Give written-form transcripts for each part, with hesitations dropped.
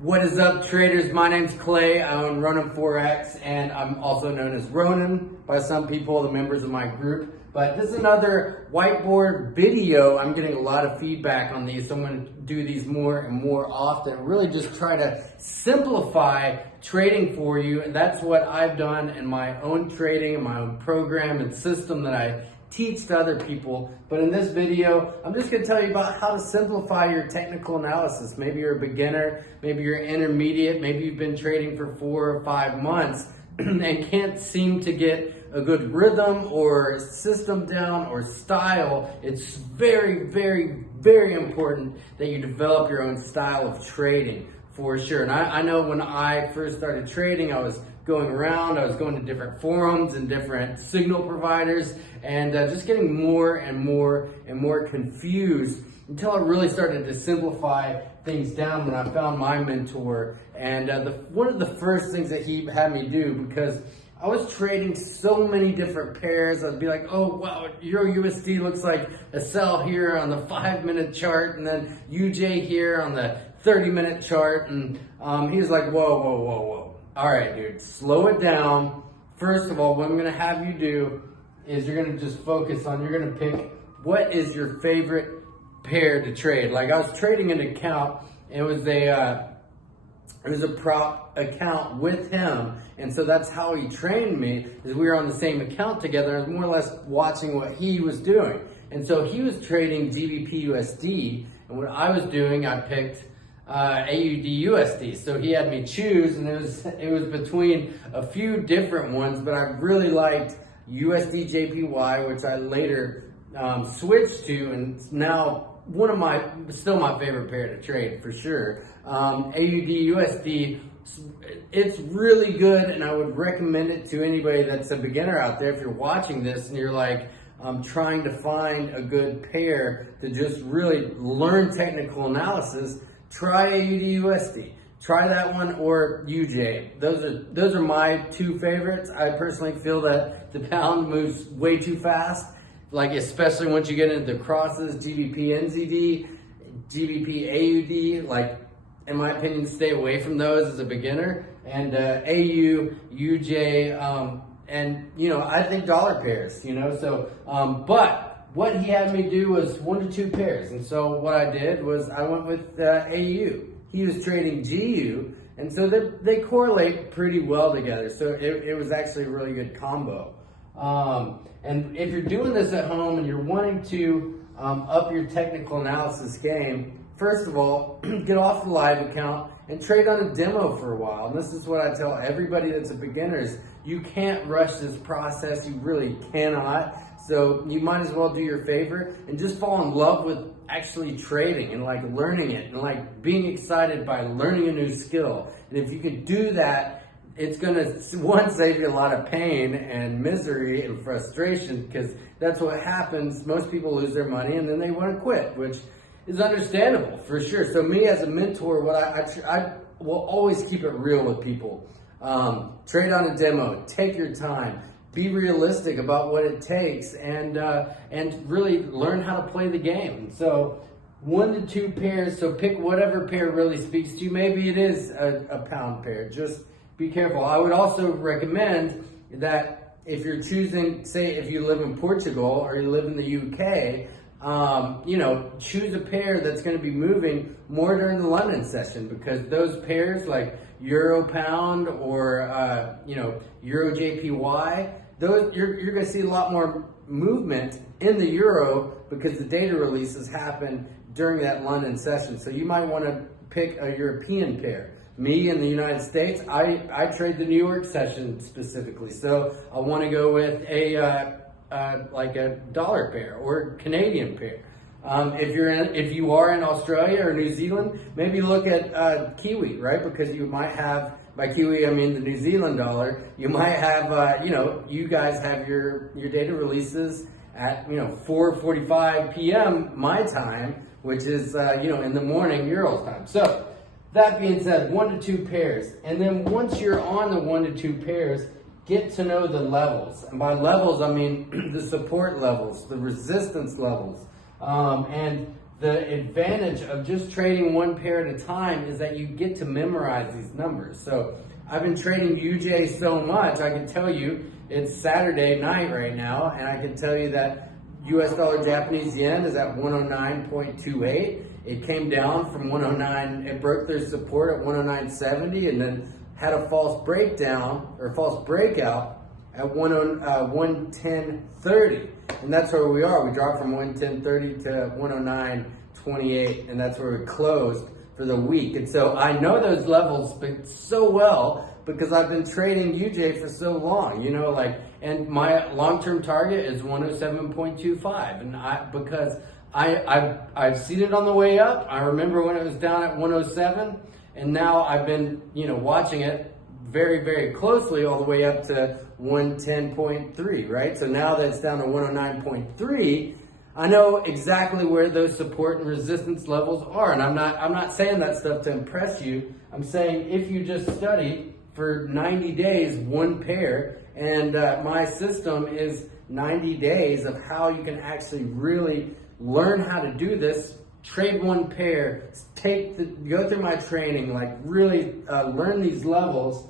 What is up, traders? My name's Clay. I own Ronin Forex, and I'm also known as Ronin by some people, the members of my group. But this is another whiteboard video. I'm getting a lot of feedback on these, so I'm going to do these more and more often. Really just try to simplify trading for you, and that's what I've done in my own trading, in my own program and system that I teach to other people. But in this video, I'm just going to tell you about how to simplify your technical analysis. Maybe you're a beginner, maybe you're intermediate, maybe you've been trading for 4 or 5 months and can't seem to get a good rhythm or system down or style. It's very, very, very important that you develop your own style of trading for sure. And I know when I first started trading, I was going around, I was going to different forums and different signal providers and just getting more and more and more confused until I really started to simplify things down when I found my mentor. And one of the first things that he had me do, because I was trading so many different pairs, I'd be like, oh wow, Euro USD looks like a sell here on the 5-minute chart, and then UJ here on the 30-minute chart. And he was like, whoa, whoa, whoa, whoa. All right, dude, slow it down. First of all, what I'm gonna have you do is you're gonna just focus on, you're gonna pick what is your favorite pair to trade. Like I was trading an account, it was a prop account with him, and so that's how he trained me, is we were on the same account together. I was more or less watching what he was doing. And so he was trading GBP USD, and what I was doing, I picked AUD USD. So he had me choose, and it was between a few different ones, but I really liked USD JPY, which I later switched to, and it's now still my favorite pair to trade for sure. AUD USD, it's really good, and I would recommend it to anybody that's a beginner out there. If you're watching this and you're like, trying to find a good pair to just really learn technical analysis, try AUD USD. Try that one or UJ. Those are my two favorites. I personally feel that the pound moves way too fast, like especially once you get into the crosses, GBP NZD, GBP AUD. Like in my opinion, stay away from those as a beginner. And AU, UJ, and I think dollar pairs. So but what he had me do was 1 to 2 pairs. And so what I did was I went with AU. He was trading GU, and so they correlate pretty well together. So it was actually a really good combo. And if you're doing this at home and you're wanting to up your technical analysis game, first of all, get off the live account and trade on a demo for a while. And this is what I tell everybody that's a beginner is you can't rush this process. You really cannot. So you might as well do your favor and just fall in love with actually trading and like learning it and like being excited by learning a new skill. And if you can do that, it's gonna, one, save you a lot of pain and misery and frustration, because that's what happens. Most people lose their money and then they want to quit, which is understandable for sure. So me as a mentor, what I will always keep it real with people. Trade on a demo, take your time. Be realistic about what it takes, and really learn how to play the game. So 1 to 2 pairs, so pick whatever pair really speaks to you. Maybe it is a pound pair, just be careful. I would also recommend that if you're choosing, say if you live in Portugal or you live in the UK, choose a pair that's going to be moving more during the London session, because those pairs like Euro Pound or Euro JPY, those you're going to see a lot more movement in the Euro because the data releases happen during that London session. So you might want to pick a European pair. Me in the United States, I trade the New York session specifically, so I want to go with like a dollar pair or Canadian pair. If you are in Australia or New Zealand, maybe look at Kiwi, right? Because you might have, by Kiwi I mean the New Zealand dollar, you might have you guys have your data releases at 4:45 p.m. my time, which is in the morning Euro time. So that being said, 1 to 2 pairs, and then once you're on the 1 to 2 pairs, get to know the levels. And by levels, I mean the support levels, the resistance levels. And the advantage of just trading one pair at a time is that you get to memorize these numbers. So I've been trading UJ so much, I can tell you it's Saturday night right now, and I can tell you that US dollar Japanese yen is at 109.28. It came down from 109, it broke their support at 109.70 and then had a false breakdown or false breakout at 110.30. And that's where we are. We dropped from 110.30 to 109.28, and that's where we closed for the week. And so I know those levels so well because I've been trading UJ for so long, you know, like, and my long-term target is 107.25. And because I've seen it on the way up. I remember when it was down at 107, and now I've been, you know, watching it very, very closely all the way up to 110.3, right? So now that it's down to 109.3, I know exactly where those support and resistance levels are. And I'm not saying that stuff to impress you. I'm saying if you just study for 90 days, one pair, and my system is 90 days of how you can actually really learn how to do this, trade one pair, go through my training, like really learn these levels.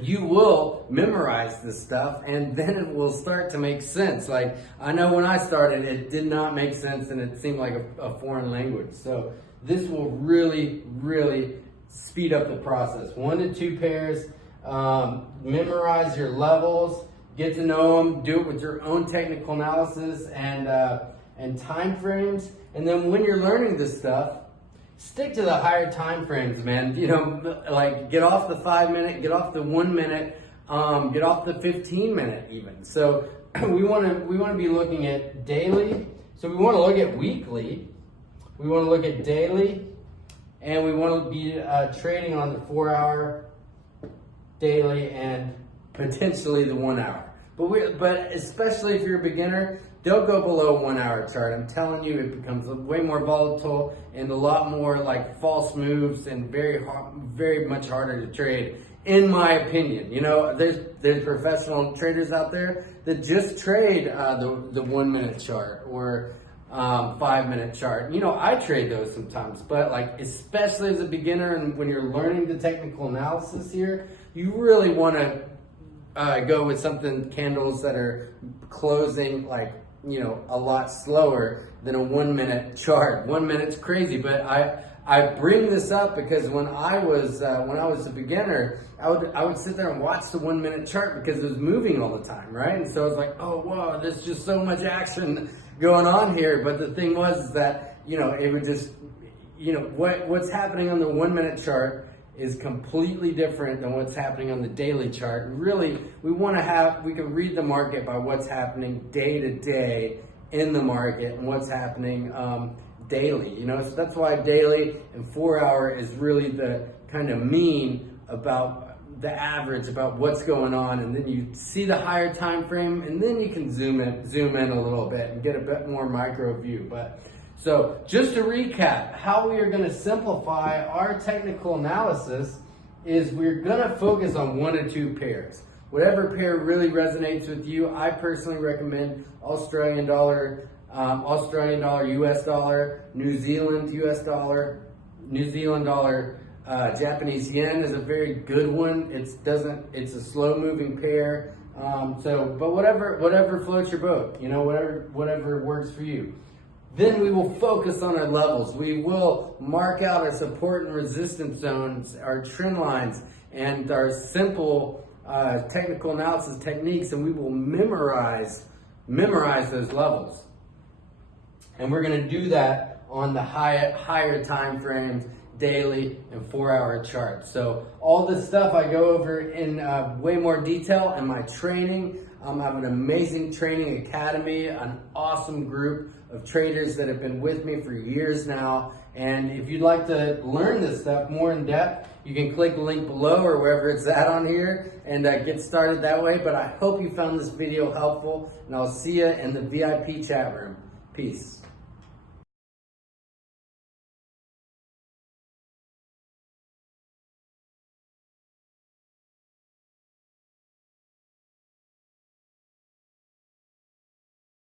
You will memorize this stuff, and then it will start to make sense. Like, I know when I started, it did not make sense, and it seemed like a foreign language. So this will really, really speed up the process. 1 to 2 pairs, memorize your levels, get to know them, do it with your own technical analysis and time frames. And then when you're learning this stuff, stick to the higher time frames, man. You know, like get off the 5 minute, get off the 1 minute, get off the 15 minute even. So we want to be looking at daily. So we want to look at weekly. We want to look at daily, and we want to be trading on the 4 hour, daily, and potentially the 1 hour. But especially if you're a beginner, don't go below 1 hour chart. I'm telling you, it becomes way more volatile and a lot more like false moves and very much harder to trade, in my opinion. You know, there's professional traders out there that just trade the 1 minute chart or 5 minute chart. You know, I trade those sometimes, but like especially as a beginner and when you're learning the technical analysis here, you really want to go with candles that are closing like, you know, a lot slower than a 1 minute chart. 1 minute's crazy, but I bring this up because when I was a beginner, I would sit there and watch the 1 minute chart because it was moving all the time, right? And so I was like, oh wow, there's just so much action going on here. But the thing was that, you know, it would just, you know, what's happening on the 1 minute chart is completely different than what's happening on the daily chart. Really, we can read the market by what's happening day to day in the market and what's happening daily, you know? So that's why daily and 4 hour is really the kind of mean about the average, about what's going on. And then you see the higher time frame, and then you can zoom in a little bit and get a bit more micro view. So just to recap, how we are going to simplify our technical analysis is we're going to focus on 1 to 2 pairs. Whatever pair really resonates with you, I personally recommend Australian dollar, US dollar, New Zealand US dollar, New Zealand dollar, Japanese yen is a very good one. It's a slow moving pair. But whatever floats your boat, you know, whatever works for you. Then we will focus on our levels. We will mark out our support and resistance zones, our trend lines, and our simple technical analysis techniques, and we will memorize those levels. And we're going to do that on the higher time frames, daily and 4 hour charts. So all this stuff I go over in way more detail in my training. I have an amazing training academy, an awesome group of traders that have been with me for years now. And if you'd like to learn this stuff more in depth, you can click the link below or wherever it's at on here and get started that way. But I hope you found this video helpful, and I'll see you in the VIP chat room. Peace.